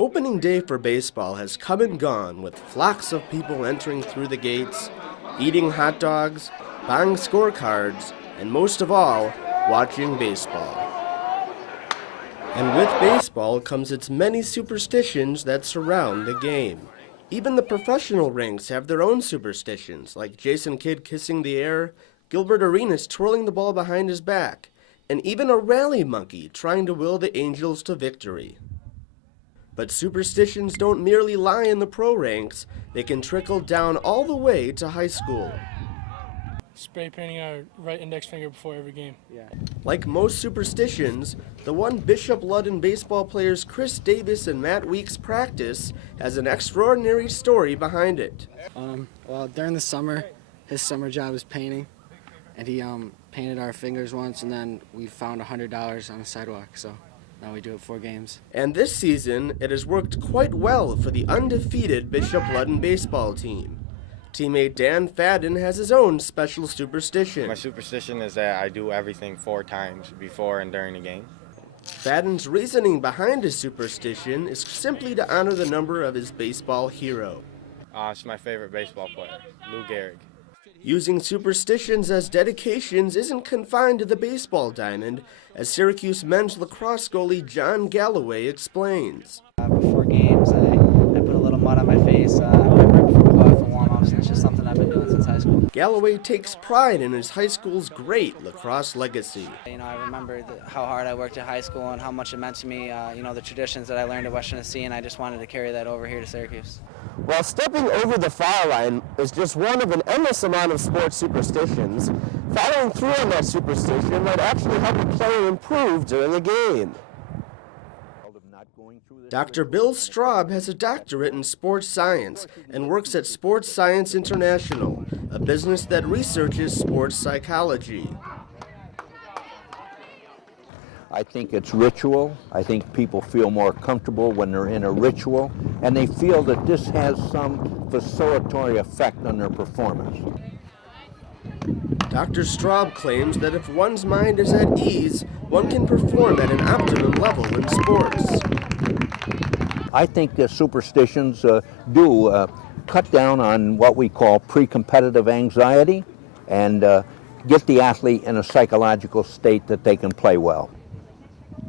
Opening day for baseball has come and gone with flocks of people entering through the gates, eating hot dogs, buying scorecards, and most of all, watching baseball. And with baseball comes its many superstitions that surround the game. Even the professional ranks have their own superstitions, like Jason Kidd kissing the air, Gilbert Arenas twirling the ball behind his back, and even a rally monkey trying to will the Angels to victory. But superstitions don't merely lie in the pro ranks, they can trickle down all the way to high school. Spray painting our right index finger before every game. Like most superstitions, the one Bishop Ludden baseball players Chris Davis and Matt Weeks practice has an extraordinary story behind it. Well, during the summer, his summer job is painting, and he painted our fingers once, and then we found $100 on the sidewalk, so now we do it 4 games. And this season, it has worked quite well for the undefeated Bishop Ludden baseball team. Teammate Dan Fadden has his own special superstition. My superstition is that I do everything 4 times before and during the game. Fadden's reasoning behind his superstition is simply to honor the number of his baseball hero. It's my favorite baseball player, Lou Gehrig. Using superstitions as dedications isn't confined to the baseball diamond, as Syracuse men's lacrosse goalie John Galloway explains. Before games, I put a little mud on my face right before we go out for warm-ups. It's just something I've been doing since high school. Galloway takes pride in his high school's great lacrosse legacy. I remember how hard I worked at high school and how much it meant to me, the traditions that I learned at West Tennessee, and I just wanted to carry that over here to Syracuse. While stepping over the foul line is just one of an endless amount of sports superstitions, following through on that superstition might actually help a player improve during a game. Dr. Bill Straub has a doctorate in sports science and works at Sports Science International, a business that researches sports psychology. I think it's ritual. I think people feel more comfortable when they're in a ritual, and they feel that this has some facilitatory effect on their performance. Dr. Straub claims that if one's mind is at ease, one can perform at an optimum level in sports. I think the superstitions do cut down on what we call pre-competitive anxiety and get the athlete in a psychological state that they can play well.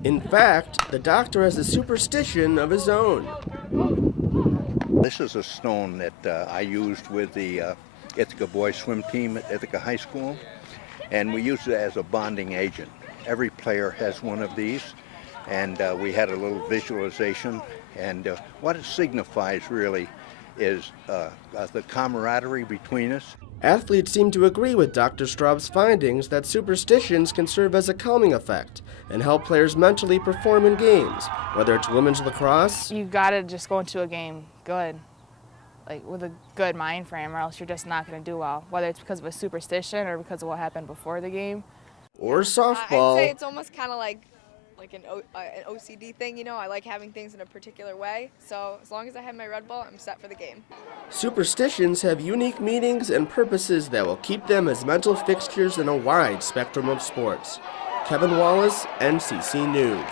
In fact, the doctor has a superstition of his own. This is a stone that I used with the Ithaca boys swim team at Ithaca High School, and we used it as a bonding agent. Every player has one of these, and we had a little visualization, and what it signifies really is the camaraderie between us. Athletes seem to agree with Dr. Straub's findings that superstitions can serve as a calming effect and help players mentally perform in games, whether it's women's lacrosse. You gotta just go into a game good, like with a good mind frame, or else you're just not gonna do well, whether it's because of a superstition or because of what happened before the game. Or softball. I'd say it's almost kind of like an OCD thing, I like having things in a particular way, so as long as I have my red ball, I'm set for the game. Superstitions have unique meanings and purposes that will keep them as mental fixtures in a wide spectrum of sports. Kevin Wallace, NCC News.